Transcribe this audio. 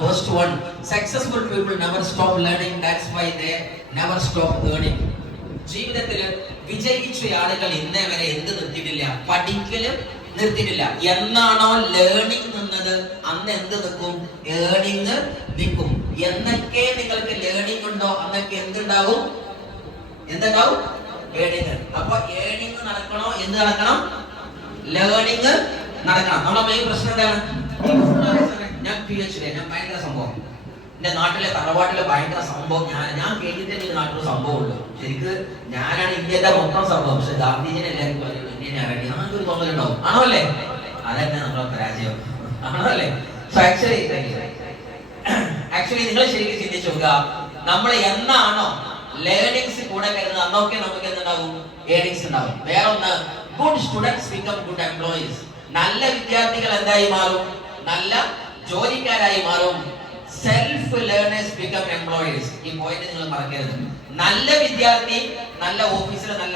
First one, successful people never stop learning. That's why they never stop earning. ജീവിതത്തിൽ വിജയിച്ച ആളുകൾ ഇന്നേ വരെ എന്ത് നിർത്തിയിട്ടില്ല? പഠിക്കലും നിർത്തിയിട്ടില്ല. എന്നാണോ ലേണിംഗ് നിന്നത് അന്ന് എന്ത് നിൽക്കും? ഏണിംഗ് നിൽക്കും. എന്നൊക്കെ നിങ്ങൾക്ക് ലേണിംഗ് ഉണ്ടോ അന്നൊക്കെ എന്തുണ്ടാകും? എന്തുണ്ടാവും? ഏണിംഗ്. അപ്പൊ ഏണിംഗ് നടക്കണോ? എന്ത് നടക്കണം? ലേണിംഗ് നടക്കണം. നമ്മളെ മെയിൻ പ്രശ്നം എന്താണ്? ഞാൻ PhD, ഞാൻ ഭയങ്കര സംഭവം, എന്റെ നാട്ടിലെ തറവാട്ടിലെ ഭയങ്കര സംഭവം, ഞാൻ കേട്ടിട്ട് എനിക്ക് നാട്ടിലെ സംഭവം ഉള്ളു. ശരിക്ക് ഞാനാണ് ഇന്ത്യയുടെ മൊത്തം സംഭവം. പക്ഷെ ഗാന്ധിജിനെ എല്ലാവർക്കും അറിയുള്ളൂ, ഇന്ത്യനെ അറിയാം. ഞങ്ങൾക്കൊരു തോന്നലുണ്ടാവും. ആണോ അല്ലേ? അതന്നെ നമ്മളെ പരാജയം. ആണോ അല്ലേ? സോ ആക്ച്വലി നിങ്ങൾ ശരിക്കും ചിന്തിച്ചു നോക്കുക, നമ്മൾ എന്നാണോ ലേണിംഗ്സ് കൂടെ വരുന്നത് അന്നൊക്കെ നമുക്ക് എന്തുണ്ടാവും? ഏണിങ്സ് ഉണ്ടാവും. വേറൊന്ന്, good students become good employees. നല്ല വിദ്യാർത്ഥികൾ എന്തായി മാറും? നല്ല ജോലിക്കാരായി മാറും. Self learners become employees. ഈ പോയിന്റ് നിങ്ങൾ മറക്കരുത്. നല്ല വിദ്യാർത്ഥി നല്ല ഓഫീസിൽ നല്ല